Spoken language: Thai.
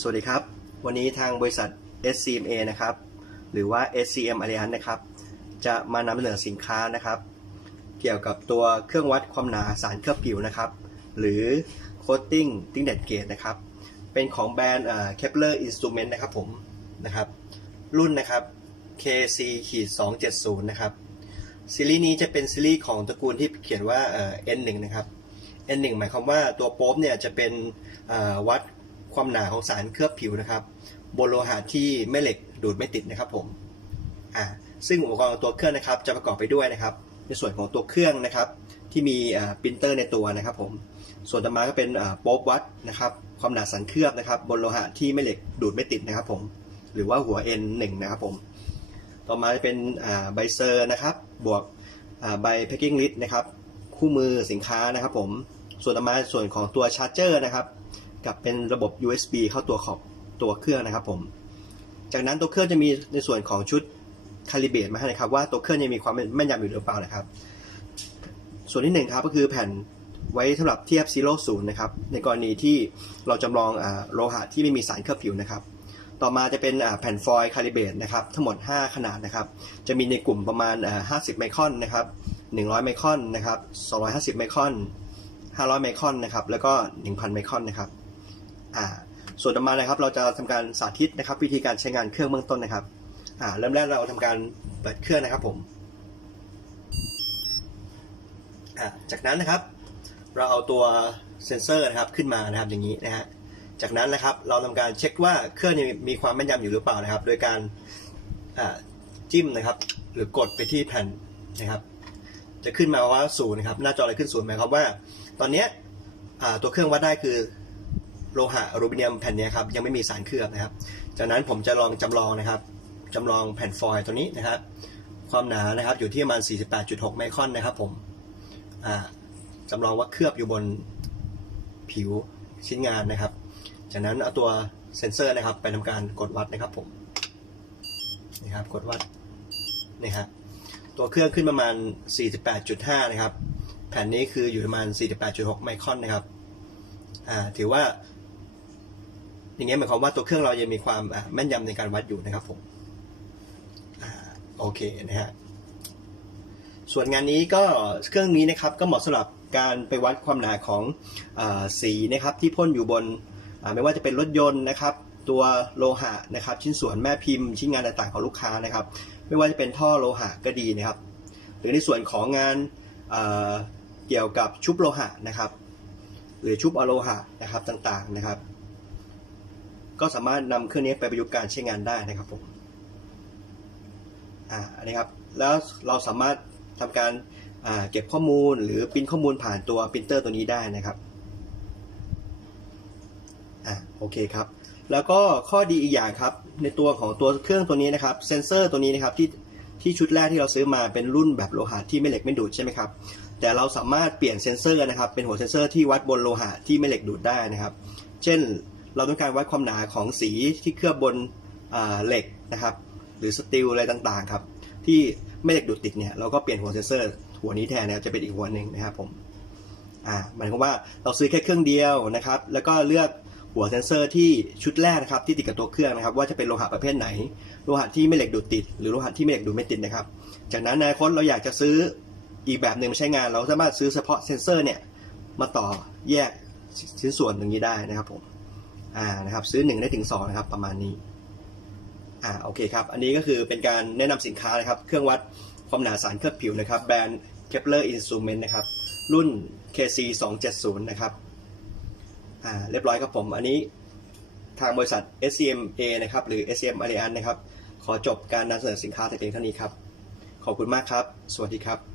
สวัสดีครับ วันนี้ทางบริษัท SCMA นะครับ หรือว่า SCM Alliance นะครับ จะมานำเสนอสินค้านะครับ เกี่ยวกับตัวเครื่องวัดความหนาสารเคลือบผิวนะครับ หรือ Coating t i n g d e t Gauge นะครับ เป็นของแบรนด์ Kepler Instrument นะครับผมนะครับ รุ่นนะครับ KC 270 นะครับ ซีรีส์นี้จะเป็นซีรีส์ของตระกูลที่เขียนว่าเอ่อ N1 นะครับ N1 หมายความว่าตัวโป๊ปเนี่ยจะเป็นวัด ความหนาของสารเคลือบผิวนะครับบนโลหะที่แม่เหล็กดูดไม่ติดนะครับผมอ่าซึ่งอุปกรณ์ตัวเครื่องนะครับ จะประกอบไปด้วยนะครับ ในส่วนของตัวเครื่องนะครับ ที่มีปรินเตอร์ในตัวนะครับผมส่วนต่อมาก็เป็นอ่าโป๊ปวัดนะครับ ความหนาสารเคลือบนะครับ บนโลหะที่แม่เหล็กดูดไม่ติดนะครับผมหรือว่าหัว N1 นะครับผมต่อมาจะเป็นอ่าใบเซอร์นะครับ บวกอ่าใบแพคกิ้งลิสนะครับ คู่มือสินค้านะครับผมส่วนต่อมาส่วนของตัวชาร์จเจอร์นะครับ กับเป็นระบบ USB เข้าตัวขอบตัวเครื่องนะครับผม จากนั้นตัวเครื่องจะมีในส่วนของชุดคาลิเบรตมาให้นะครับ ว่าตัวเครื่องยังมีความแม่นยำอยู่หรือเปล่านะครับ ส่วนที่หนึ่งครับก็คือแผ่นไว้สำหรับเทียบซีโร่ศูนย์นะครับ ในกรณีที่เราจำลองอโลหะที่ไม่มีสารเคลือบผิวนะครับ ต่อมาจะเป็นแผ่นฟอยล์คาลิเบรตนะครับ ทั้งหมด 5 ขนาดนะครับ จะมีในกลุ่มประมาณอ่า50 ไมครอนนะครับ 100 ไมครอนนะครับ 250 ไมครอน 500 ไมครอนนะครับ แล้วก็ 1,000 ไมครอนนะครับ อ่าส่วนต่อมานะครับ เราจะทำการสาธิตนะครับ วิธีการใช้งานเครื่องเบื้องต้นนะครับอ่าเริ่มแรกเราทำการเปิดเครื่องนะครับผมอ่าจากนั้นนะครับ เราเอาตัวเซนเซอร์นะครับขึ้นมานะครับอย่างนี้นะฮะจากนั้นนะครับเราทำการเช็คว่าเครื่องมีความแม่นยำอยู่หรือเปล่านะครับ โดยการอ่าจิ้มนะครับ หรือกดไปที่แผ่นนะครับ จะขึ้นมาว่าศูนย์นะครับ หน้าจอเลยขึ้นศูนย์หมายความว่า ตอนนี้ตัวเครื่องวัดได้คือ โลหะอลูมิเนียมแผ่นนี้ครับยังไม่มีสารเคลือบนะครับ จากนั้นผมจะลองจำลองนะครับจำลองแผ่นฟอยล์ตัวนี้นะครับ ความหนานะครับอยู่ที่ประมาณ 48.6 ไมครอนนะครับผมอ่าจำลองว่าเคลือบอยู่บนผิวชิ้นงานนะครับ จากนั้นเอาตัวเซ็นเซอร์นะครับ ไปทำการกดวัดนะครับผมนี่ครับกดวัดนี่ครับตัวเครื่องขึ้นประมาณ 48.5 นะครับ แผ่นนี้คืออยู่ประมาณ 48.6 ไมครอนนะครับ อ่า ถือว่า อย่างเงี้ยหมายความว่าตัวเครื่องเรายังมีความแม่นยำในการวัดอยู่นะครับผมอโอเคนะฮะส่วนงานนี้ก็เครื่องนี้นะครับก็เหมาะสำหรับการไปวัดความหนาของอสีนะครับที่พ่นอยู่บนไม่ว่าจะเป็นรถยนต์นะครับ ตัวโลหะนะครับ ชิ้นส่วนแม่พิมพ์ ชิ้นงานต่างๆของลูกค้านะครับ ไม่ว่าจะเป็นท่อโลหะก็ดีนะครับ หรือในส่วนของงานเเกี่ยวกับชุบโลหะนะครับ หรือชุบอะโลหะนะครับต่างๆนะครับ ก็สามารถนำเครื่องนี้ไปประยุกต์การใช้งานได้นะครับผมอ่าอันนี้ครับแล้วเราสามารถทำการเก็บข้อมูลหรือปริ้นข้อมูลผ่านตัวปรินเตอร์ตัวนี้ได้นะครับอะโอเคครับ แล้วก็ข้อดีอีกอย่างครับ ในตัวของตัวเครื่องตัวนี้นะครับเซนเซอร์ตัวนี้นะครับที่ที่ชุดแรกที่เราซื้อมาเป็นรุ่นแบบโลหะที่ไม่เหล็กไม่ดูดใช่ไหมครับแต่เราสามารถเปลี่ยนเซนเซอร์นะครับเป็นหัวเซนเซอร์ที่วัดบนโลหะที่ไม่เหล็กดูดได้นะครับ เช่น เราต้องการวัดความหนาของสีที่เคลือบบนเหล็กนะครับหรือสตีลอะไรต่างๆครับที่ไม่เหล็กดูดติดเนี่ยเราก็เปลี่ยนหัวเซนเซอร์ หัวนี้แทนนะครับจะเป็นอีกหัวหนึ่งนะครับผมอ่าหมายความว่าเราซื้อแค่เครื่องเดียวนะครับ แล้วก็เลือกหัวเซนเซอร์ที่ชุดแรกนะครับที่ติดกับตัวเครื่องนะครับ ว่าจะเป็นโลหะประเภทไหน โลหะที่ไม่เหล็กดูดติด หรือโลหะที่ไม่เหล็กดูดไม่ติดนะครับ จากนั้นในอนาคตเราอยากจะซื้ออีกแบบหนึ่งมาใช้งาน เราสามารถซื้อเฉพาะเซนเซอร์เนี่ยมาต่อแยกชิ้นส่วนตรงนี้ได้นะครับผม อ่านะครับซื้อหนึ่งได้ถึงสองนะครับประมาณนี้อ่าโอเคครับ อันนี้ก็คือเป็นการแนะนำสินค้านะครับ เครื่องวัดความหนาสารเคลือบผิวนะครับ แบรนด์ Kepler Instrument นะครับ รุ่น KC 270นะครับอ่าเรียบร้อยครับผม อันนี้ทางบริษัท SCMA นะครับหรือ SCM Alliance นะครับ ขอจบการนำเสนอสินค้าแต่เพียงเท่านี้ครับ ขอบคุณมากครับ สวัสดีครับ